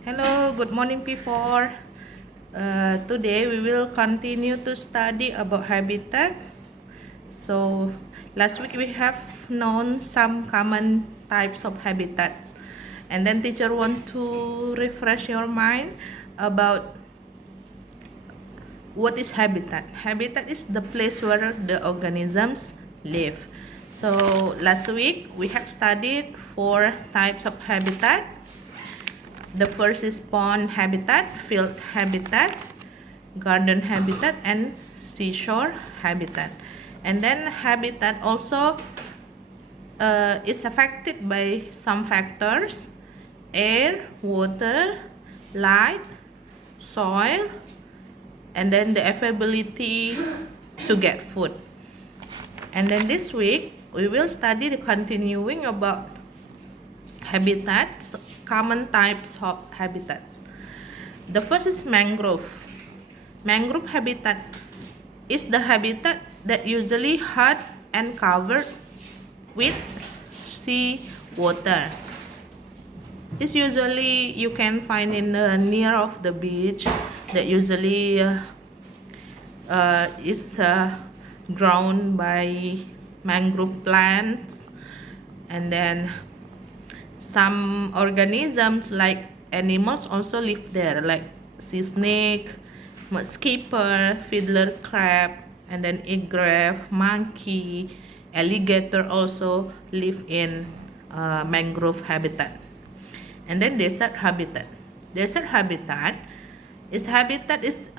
Hello, good morning P4. Today we will continue to study about habitat. So last week we have known some common types of habitats, and then teacher want to refresh your mind about what is habitat. Habitat is the place where the organisms live. So last week we have studied 4 types of habitat. The first is pond habitat, field habitat, garden habitat, and seashore habitat. And then habitat also is affected by some factors: air, water, light, soil, and then the availability to get food. And then this week we will study the continuing about habitats, common types of habitats. The first is mangrove. Mangrove habitat is the habitat that usually hard and covered with sea water. This usually you can find in near of the beach, that usually is grown by mangrove plants. And then some organisms like animals also live there, like sea snake, mudskipper, fiddler crab, and then egret, monkey, alligator also live in mangrove habitat. And then desert habitat. Desert habitat is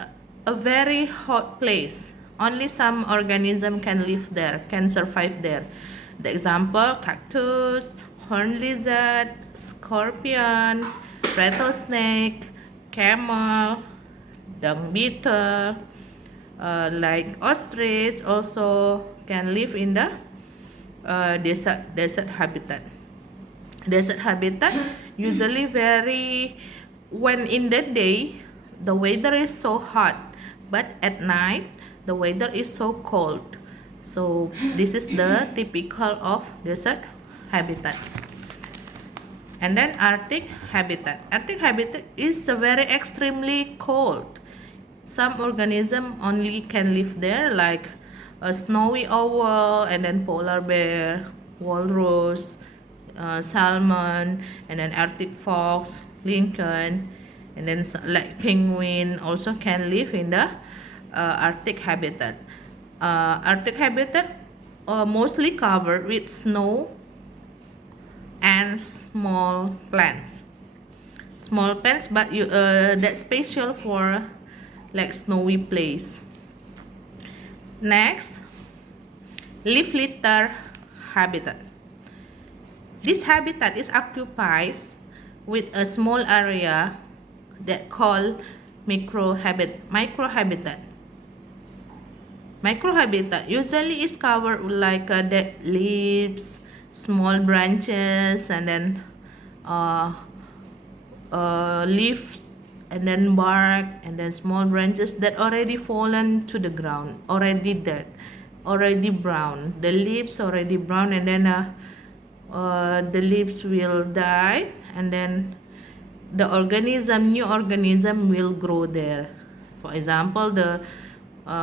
a very hot place. Only some organism can live there, can survive there. The example: cactus, horned lizard, scorpion, rattlesnake, camel, dung beetle, like ostrich also can live in the desert habitat. Desert habitat usually when in the day the weather is so hot, but at night the weather is so cold. So this is the typical of desert habitat. And then Arctic habitat. Arctic habitat is very extremely cold. Some organism only can live there, like a snowy owl, and then polar bear, walrus, salmon, and then Arctic fox, lincoln, and then like penguin also can live in the Arctic habitat. Arctic habitat mostly covered with snow and small plants. Small plants, but that's special for like snowy place. Next, leaf litter habitat. This habitat is occupied with a small area that called microhabitat. Microhabitat usually is covered with like dead leaves, small branches, and then leaves, and then bark, and then small branches that already fallen to the ground, already dead, already brown. The leaves already brown, and then the leaves will die, and then the new organism will grow there. For example, the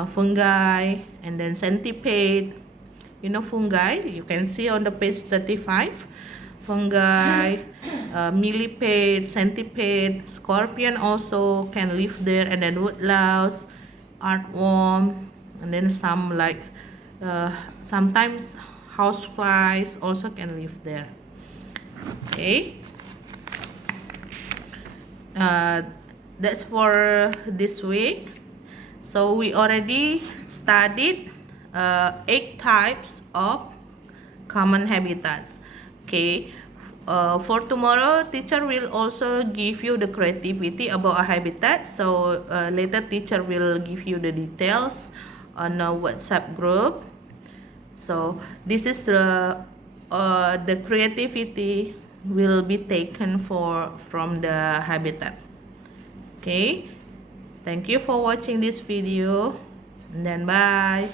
fungi, and then centipede. You know fungi, you can see on the page 35. Fungi, millipede, centipede, scorpion also can live there, and then woodlouse, earthworm, and then some like sometimes houseflies also can live there. Okay, that's for this week. So we already studied 8 types of common habitats. Okay, for tomorrow teacher will also give you the creativity about a habitat. So later teacher will give you the details on a WhatsApp group. So this is the creativity will be taken from the habitat. Okay, thank you for watching this video, and then bye.